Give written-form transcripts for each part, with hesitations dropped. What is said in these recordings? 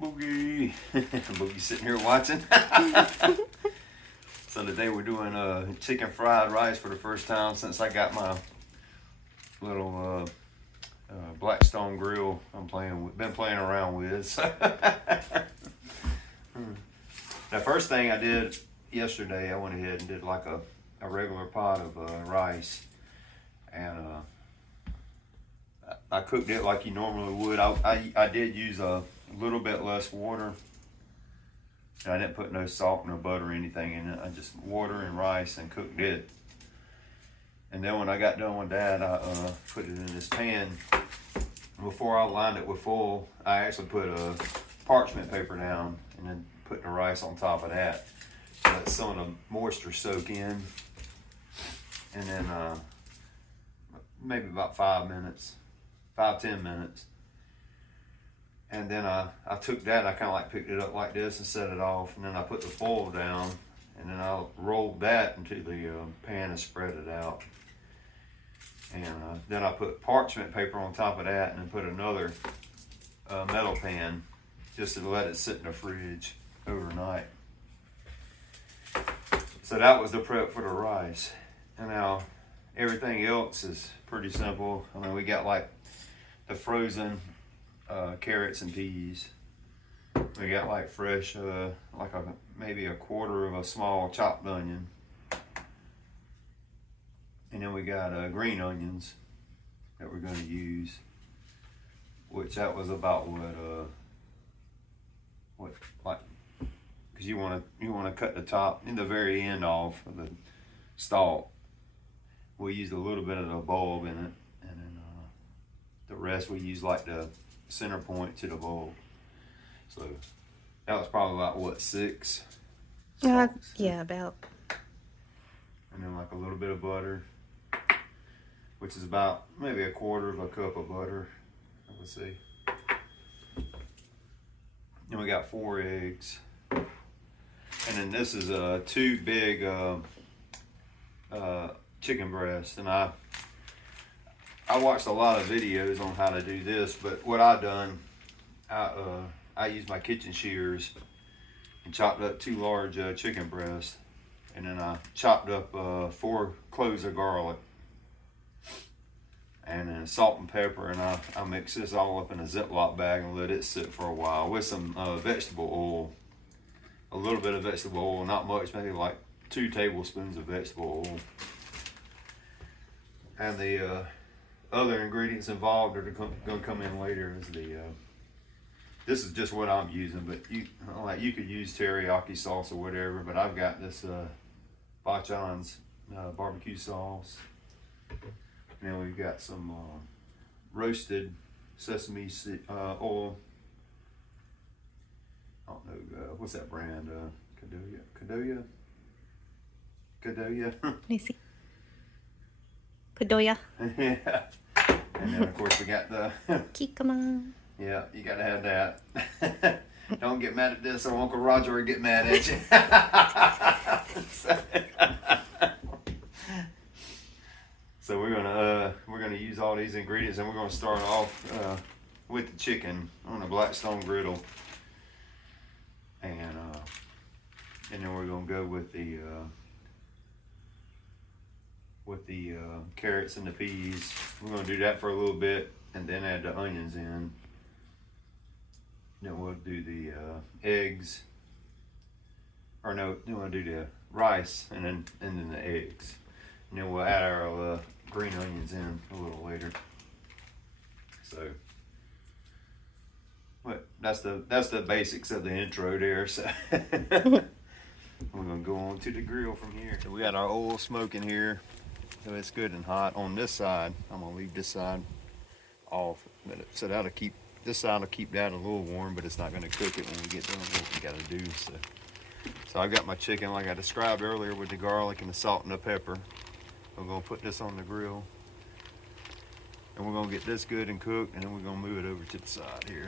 Boogie. Boogie's sitting here watching. So today we're doing chicken fried rice for the first time since I got my little Blackstone grill been playing around with. So the first thing I did yesterday, I went ahead and did like a regular pot of rice, and I cooked it like you normally would. I did use a little bit less water. I didn't put no salt, no butter or anything in it. I just water and rice and cooked it. And then when I got done with that, I put it in this pan. Before I lined it with foil, I actually put a parchment paper down and then put the rice on top of that. So let some of the moisture soak in. And then maybe about 5-10 minutes. And then I took that and I kind of like picked it up like this and set it off. And then I put the foil down and then I rolled that into the pan and spread it out. And then I put parchment paper on top of that and then put another metal pan just to let it sit in the fridge overnight. So that was the prep for the rice. And now everything else is pretty simple. I mean, we got like the frozen carrots and peas. We got like fresh, like maybe a quarter of a small chopped onion. And then we got green onions that we're going to use, which that was about what like, because you want to cut the top in the very end off of the stalk. We used a little bit of the bulb in it, and then the rest we use like the center point to the bulb. So that was probably about what, 6 stalks? Yeah, about. And then like a little bit of butter, which is about maybe a quarter of a cup of butter, I would say. Then we got 4 eggs. And then this is 2 big chicken breasts. And I watched a lot of videos on how to do this, but what I done, I used my kitchen shears and chopped up 2 large chicken breasts. And then I chopped up 4 cloves of garlic. And then salt and pepper, and I mix this all up in a Ziploc bag and let it sit for a while with some vegetable oil. A little bit of vegetable oil, not much, maybe like 2 tablespoons of vegetable oil. And the other ingredients involved are going to come in later. Is this is just what I'm using, but you could use teriyaki sauce or whatever. But I've got this Bachan's barbecue sauce. And then we've got some roasted sesame oil. I don't know, what's that brand? Kadoya? Let me see. Kadoya. Yeah. And then of course we got the Kikama. Yeah, you gotta have that. Don't get mad at this or Uncle Roger will get mad at you. So we're gonna use all these ingredients, and we're gonna start off with the chicken on a Blackstone griddle, and then we're gonna go with the carrots and the peas. We're gonna do that for a little bit, and then add the onions in. Then we'll do the eggs, or no, then we'll do the rice, and then the eggs, and then we'll add our green onions in a little later. So, but that's the basics of the intro there. So we're gonna go on to the grill from here. So we got our oil smoking here, so it's good and hot on this side. I'm gonna leave this side off, so that'll keep this side will keep that a little warm, but it's not gonna cook it when we get done with what we gotta do. So I've got my chicken like I described earlier with the garlic and the salt and the pepper. We're gonna put this on the grill, and we're gonna get this good and cooked, and then we're gonna move it over to the side here.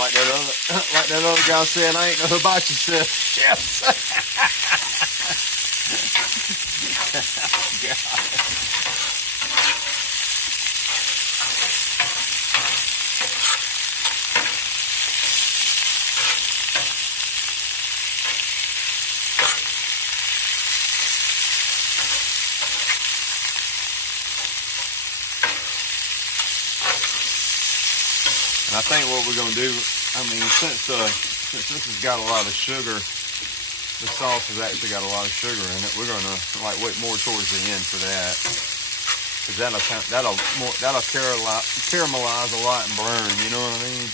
Like that other guy saying, I ain't no hibachi chef. And I think what we're gonna do, I mean, since this has got a lot of sugar, the sauce has actually got a lot of sugar in it. We're gonna like wait more towards the end for that, because that'll caramelize a lot and burn. You know what I mean?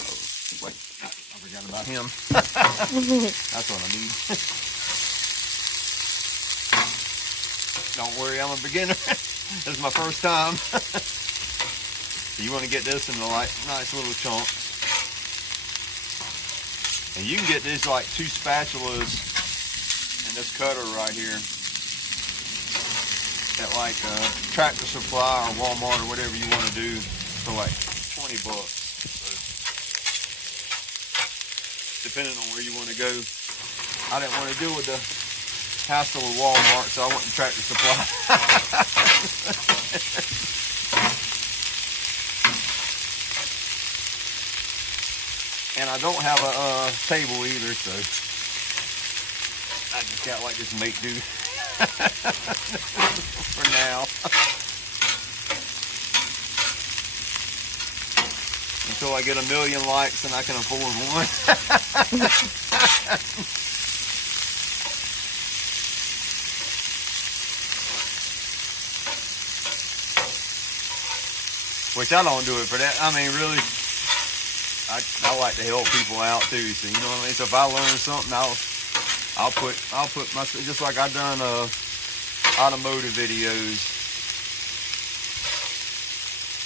Oh, wait, I forgot about him. That's what I need. Don't worry, I'm a beginner. This is my first time. So you want to get this in the nice little chunks. And you can get these like 2 spatulas and this cutter right here at like Tractor Supply or Walmart or whatever you want to do for like $20. So, depending on where you want to go. I didn't want to deal with the hassle with Walmart, so I went to Tractor Supply. And I don't have a table either, so I just got like this make do for now. Until I get 1 million likes and I can afford one. Which I don't do it for that. I mean, really, I like to help people out too. So you know what I mean. So if I learn something, I'll put my, just like I've done automotive videos.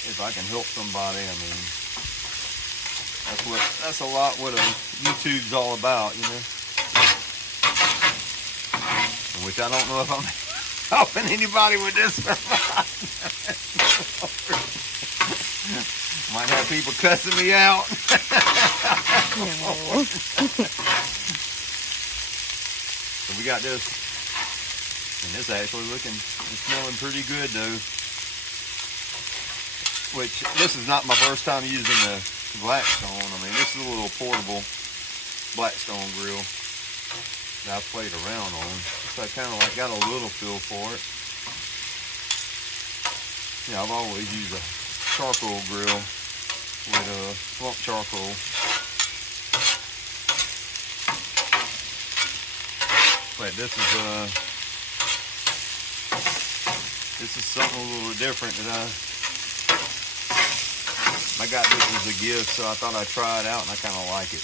If I can help somebody, I mean, that's a lot what YouTube's all about, you know. Which I don't know if I'm helping anybody with this or not. Might have people cussing me out. So we got this, and this actually it's smelling pretty good though. Which this is not my first time using the Blackstone. I mean, this is a little portable Blackstone grill that I've played around on. So I kind of like got a little feel for it. Yeah, I've always used a charcoal grill with lump charcoal. But this is something a little different that I got this as a gift, so I thought I'd try it out, and I kind of like it.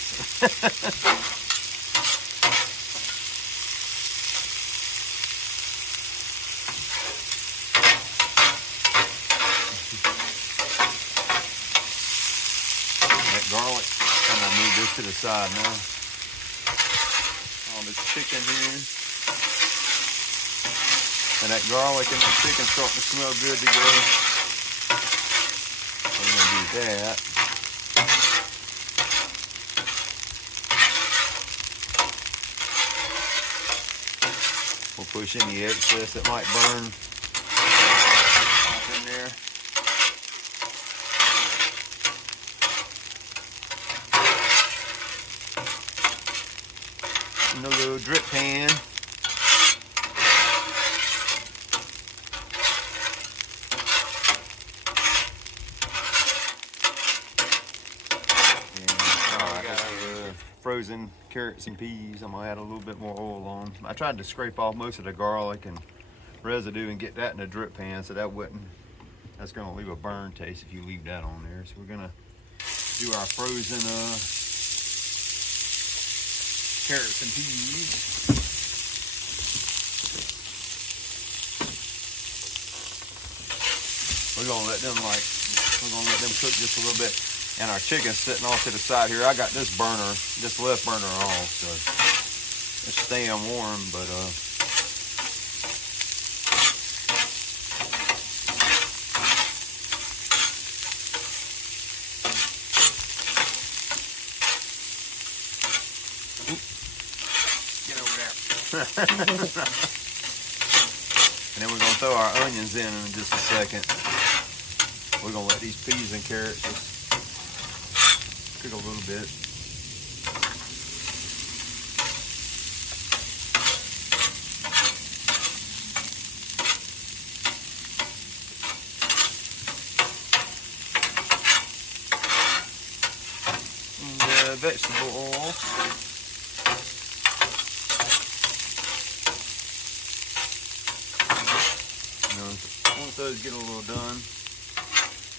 That garlic, I'm gonna move this to the side now. All this chicken here, and that garlic and that chicken starting to smell good together. I'm gonna do that. We'll push any excess that might burn off in there. And a little drip pan. Frozen carrots and peas. I'm gonna add a little bit more oil on. I tried to scrape off most of the garlic and residue and get that in a drip pan, so that's gonna leave a burn taste if you leave that on there. So we're gonna do our frozen carrots and peas. We're gonna let them cook just a little bit. And our chicken's sitting off to the side here. I got this left burner off, so It's staying warm, but get over there. And then we're gonna throw our onions in just a second. We're gonna let these peas and carrots just cook a little bit. And vegetable oil. Once those get a little done,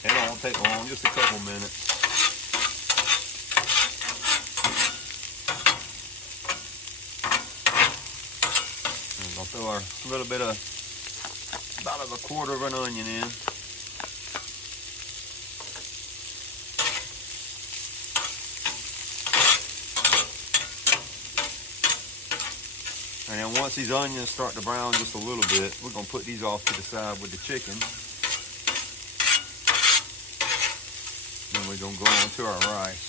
it won't take long, just a couple minutes. And we'll throw our little bit of, about a quarter of an onion in. And then once these onions start to brown just a little bit, we're going to put these off to the side with the chicken. Then we're going to go on to our rice.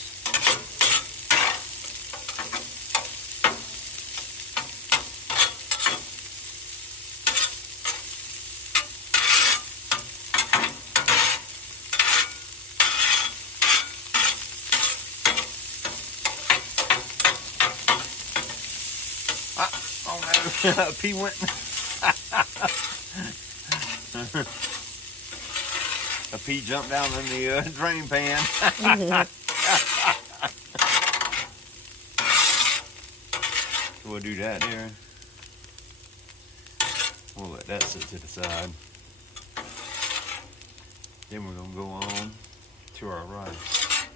Pea went. A pea jumped down in the drain pan. So we'll do that there. We'll let that sit to the side. Then we're gonna go on to our rice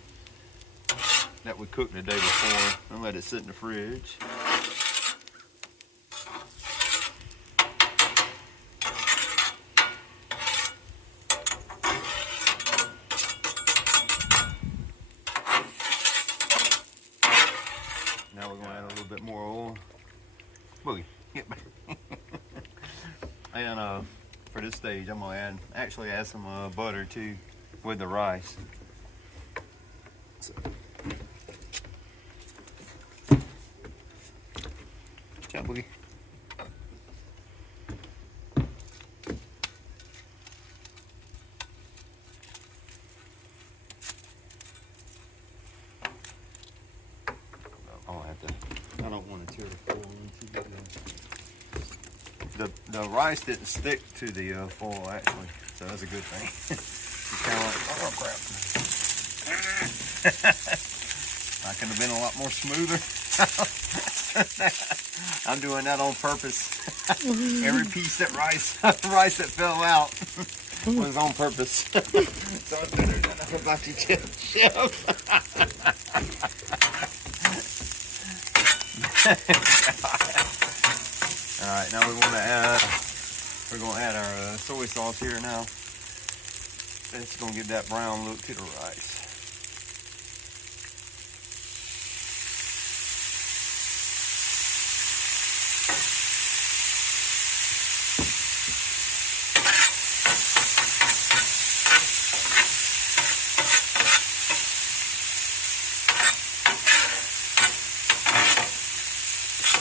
that we cooked the day before and let it sit in the fridge. Now we're going to add a little bit more oil. Boogie, get back. And for this stage, I'm going to add some butter too with the rice. So. Ciao, Boogie. I don't want to tear the foil into the rice didn't stick to the foil actually, so that's a good thing. It's kind of like, oh crap. I could have been a lot more smoother. I'm doing that on purpose. Every piece that rice that fell out was on purpose. So I'm better than a hibachi chef. Alright, now we're going to add our soy sauce here now. It's going to give that brown look to the rice.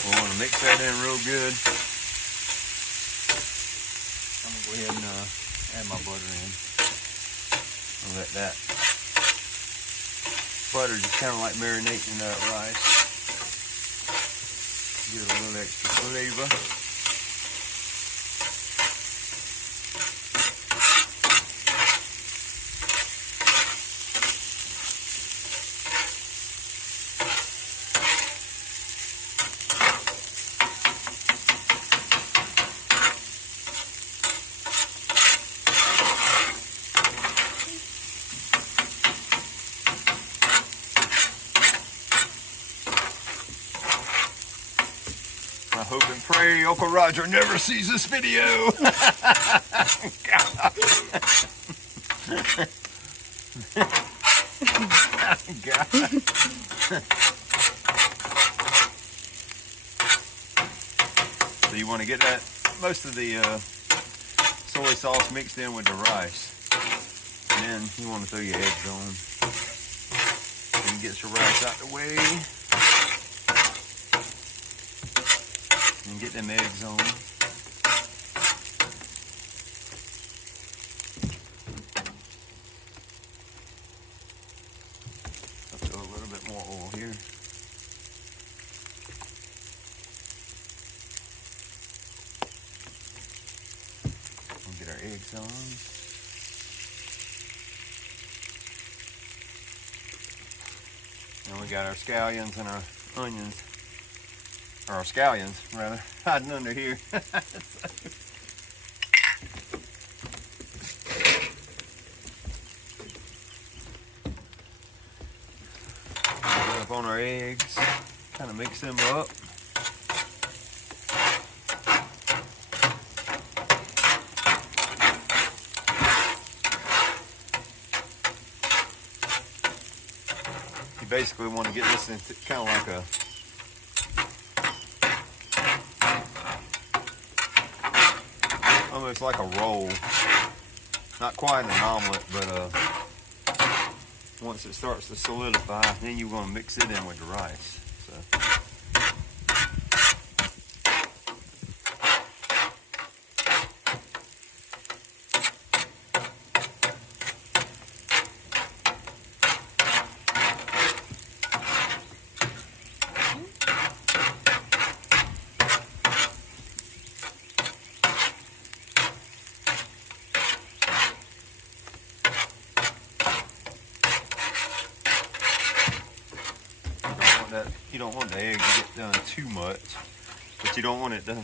We want to mix that in real good. I'm going to go ahead and add my butter in. And let that butter just kind of like marinate in that rice. Give it a little extra flavor. I hope and pray Uncle Roger never sees this video. God. you want to get that most of the soy sauce mixed in with the rice. And then you want to throw your eggs on. And get your rice out the way. And get them eggs on. I'll throw a little bit more oil here. And get our eggs on. And we got our scallions and our onions, or our scallions rather, hiding under here. Put up on our eggs, kind of mix them up. Basically want to get this into kind of like almost like a roll, not quite an omelet, but once it starts to solidify, then you're going to mix it in with the rice. So you don't want the egg to get done too much, but you don't want it to,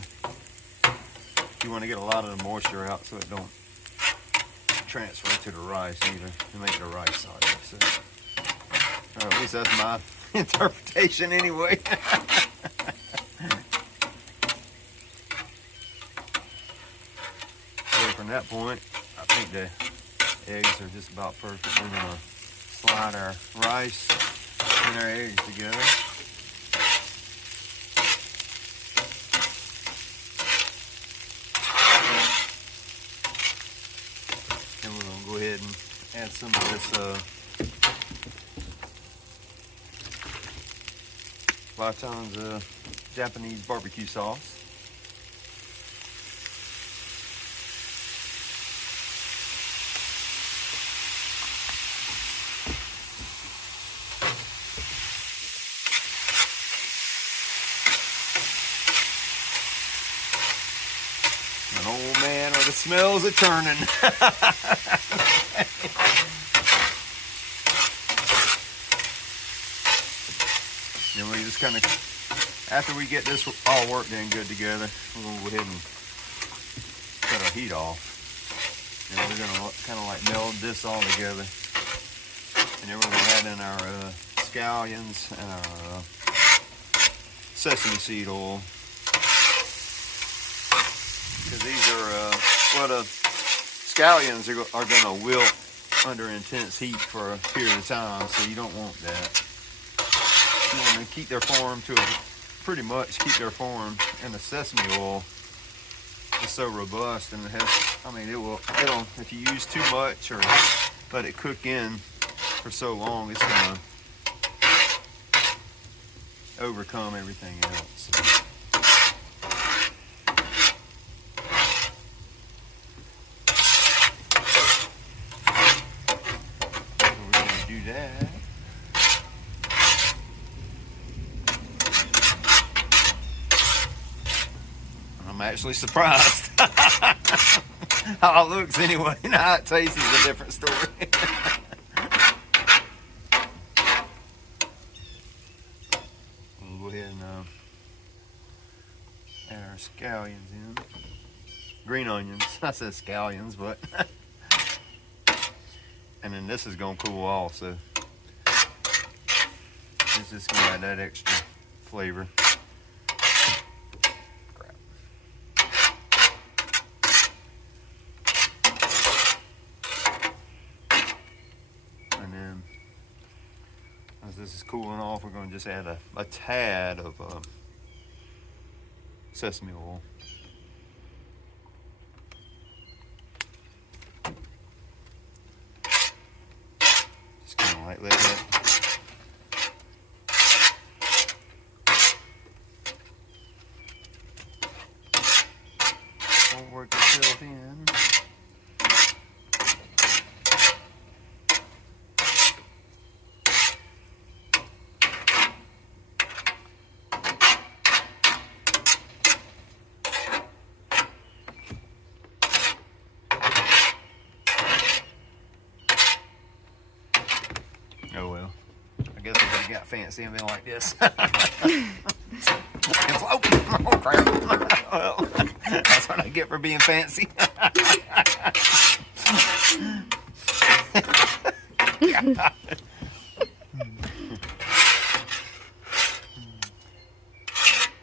you want to get a lot of the moisture out so it don't transfer to the rice either, to make the rice soggy. So, or at least that's my interpretation anyway. So from that point, I think the eggs are just about perfect. We're going to slide our rice and our eggs together. And we're going to go ahead and add some of this 5 tons of Japanese barbecue sauce. Oh man, are the smells are turning. Then we just kind of, after we get this all worked in good together, we're going to go ahead and cut our heat off. And we're going to kind of like meld this all together. And then we're going to add in our scallions and our sesame seed oil. Because these are, the scallions are going to wilt under intense heat for a period of time, so you don't want that. You want to keep their form pretty much keep their form, and the sesame oil is so robust, and it has, I mean, it'll, if you use too much or let it cook in for so long, it's going to overcome everything else. So. That. I'm actually surprised how it looks anyway. Now how it tastes is a different story. We'll go ahead and add our scallions in. Green onions. I said scallions, but and then this is going to cool off, so it's just going to add that extra flavor. Crap. And then, as this is cooling off, we're going to just add a tad of sesame oil. Just kind of like let that. Work itself in. Oh well, I guess I could have got fancy and been like this. Oh crap. Well, that's what I get for being fancy.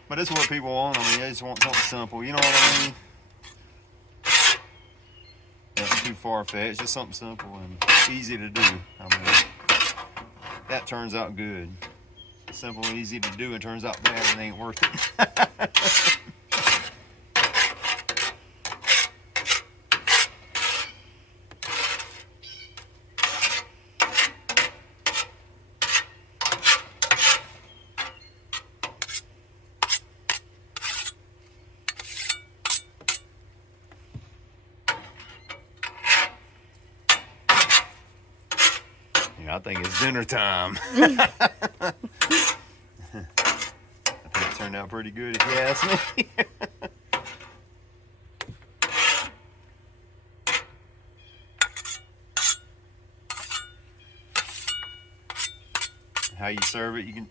But it's what people want. I mean, they just want something simple. You know what I mean? That's too far-fetched. Just something simple and easy to do. I mean, that turns out good. Simple and easy to do, and turns out bad and ain't worth it. I think it's dinner time. I think it turned out pretty good if you ask me. How you serve it, you can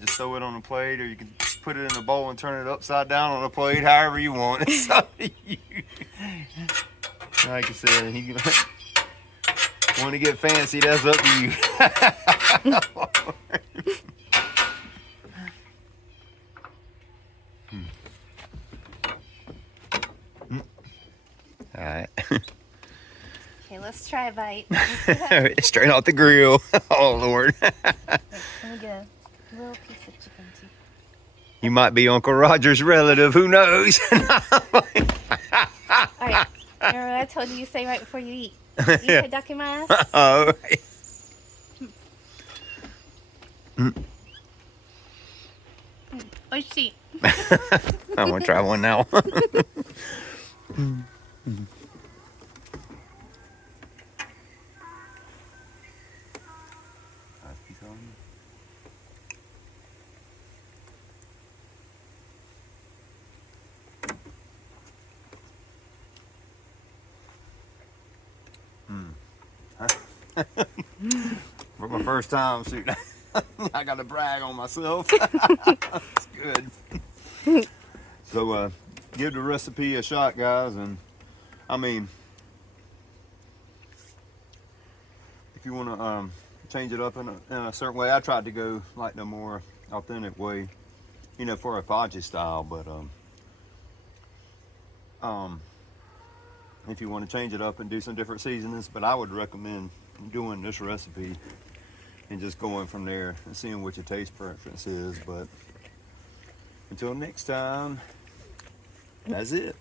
just throw it on a plate, or you can put it in a bowl and turn it upside down on a plate, however you want. It's up to you. Like I said, you want to get fancy, that's up to you. All right. Okay, let's try a bite. Straight off the grill. Oh, Lord. Let me get a little piece of chicken too. You might be Uncle Roger's relative. Who knows? All right. Remember what I told you to say right before you eat? Eat duck in my ass. Oh. Oishi. I'm going to try one now. For my first time shooting, I got to brag on myself. It's good. So give the recipe a shot, guys, and I mean, if you want to change it up in a certain way, I tried to go like the more authentic way, you know, for a hibachi style, but if you want to change it up and do some different seasonings, but I would recommend doing this recipe and just going from there and seeing what your taste preference is. But until next time, that's it.